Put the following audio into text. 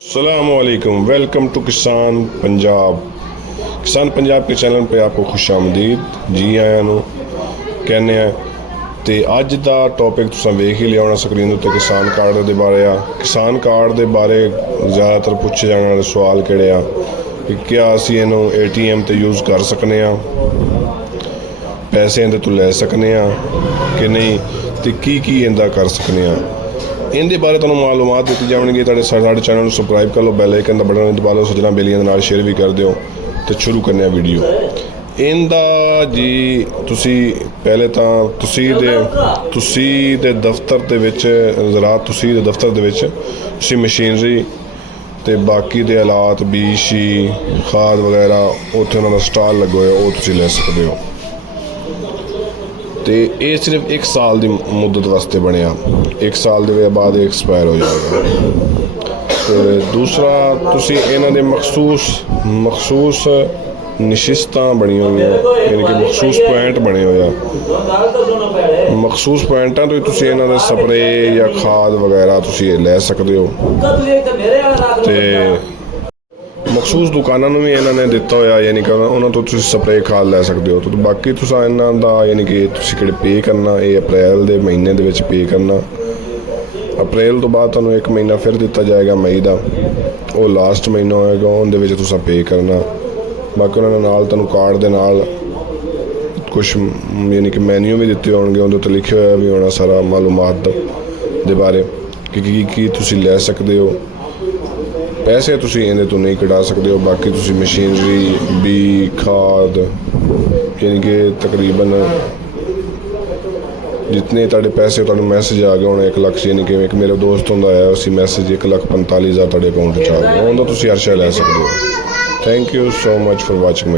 अस्सलामुअलैकुम, welcome to किसान पंजाब के चैनल पे आपको खुशामदीद जी आया ਨੂੰ कहने हैं। तो अज का टॉपिक तुसां वेख ही लिया होना स्क्रीन उत्ते किसान कार्ड के बारे आ। किसान कार्ड के बारे ज़्यादातर पूछे जाने वाले सवाल किहड़े आ कि क्या असीं इहनूं ATM ते यूज़ कर सकने आ, पैसे इहदे तो लै सकने आ कि नहीं, तो की इहदा कर सकने आ। इनके बारे तुहानूं मालूमात दी जाएगी। साडे चैनल को सबसक्राइब कर लो, बैल आइकन का बटन दबा लो, सजना बेलियां दे नाल शेयर भी कर दिओ। तो शुरू करने आ वीडियो इनका जी। तुसी पहले तो तुसी दे दफ्तर दे विच ज़राअत तुसी दे दफ्तर दे विच तुसी मशीनरी ते बाकी दे हालात बीशी खाद वगैरह उत्थे उन्हां दा स्टाल लगे होए वो तुसी ले सकते हो। तो ये सिर्फ 1 साल की मुद्दत वास्ते बनया, 1 साल के बाद एक्सपायर हो जाएगा। तो दूसरा तुसी इन्हां दे मखसूस निशिस्तां बनी हुई यानी कि मखसूस पॉइंट बने हुए मखसूस पॉइंटां तो तुसी इन्हां दे स्प्रे या खाद वगैरह तुसी लै सकते हो। तो मखसूस दुकानों भी इन्होंने दिता होया यानी कि उन्होंने तो तुसी स्प्रे खाद लै सकते हो। तो बाकी तुसा इन्हां दा यानी कि तुसी किहड़े पे करना, ये अप्रैल के महीने दे विच पे करना। अप्रैल तो बाद तुहानूं 1 महीना फिर दिता जाएगा मई का, वो लास्ट महीना होएगा, उहदे विच तुसां पे करना। बाकी उन्होंने नाल तुहानूं कार्ड दे नाल कुछ यानी कि मैन्यू भी दिते होणगे, उहदे उत्ते लिखे होया भी होना सारा मालूमात दे बारे कि तुसी लै सकते हो। पैसे तुसी इहदे तो नहीं कढ़ा सकते हो। बाकी तुसी मशीनरी बी खाद यानी कि तकरीबन जितने तुहाडे पैसे तुहानूं मैसेज आ गए होने 1 लाख यानी कि एक मेरे दोस्त होंदा आया उसी मैसेज 1,45,000 तुहाडे अकाउंट च आ गया, उहदा तुसी हर शै लै सकते हो। Thank you so much for watching my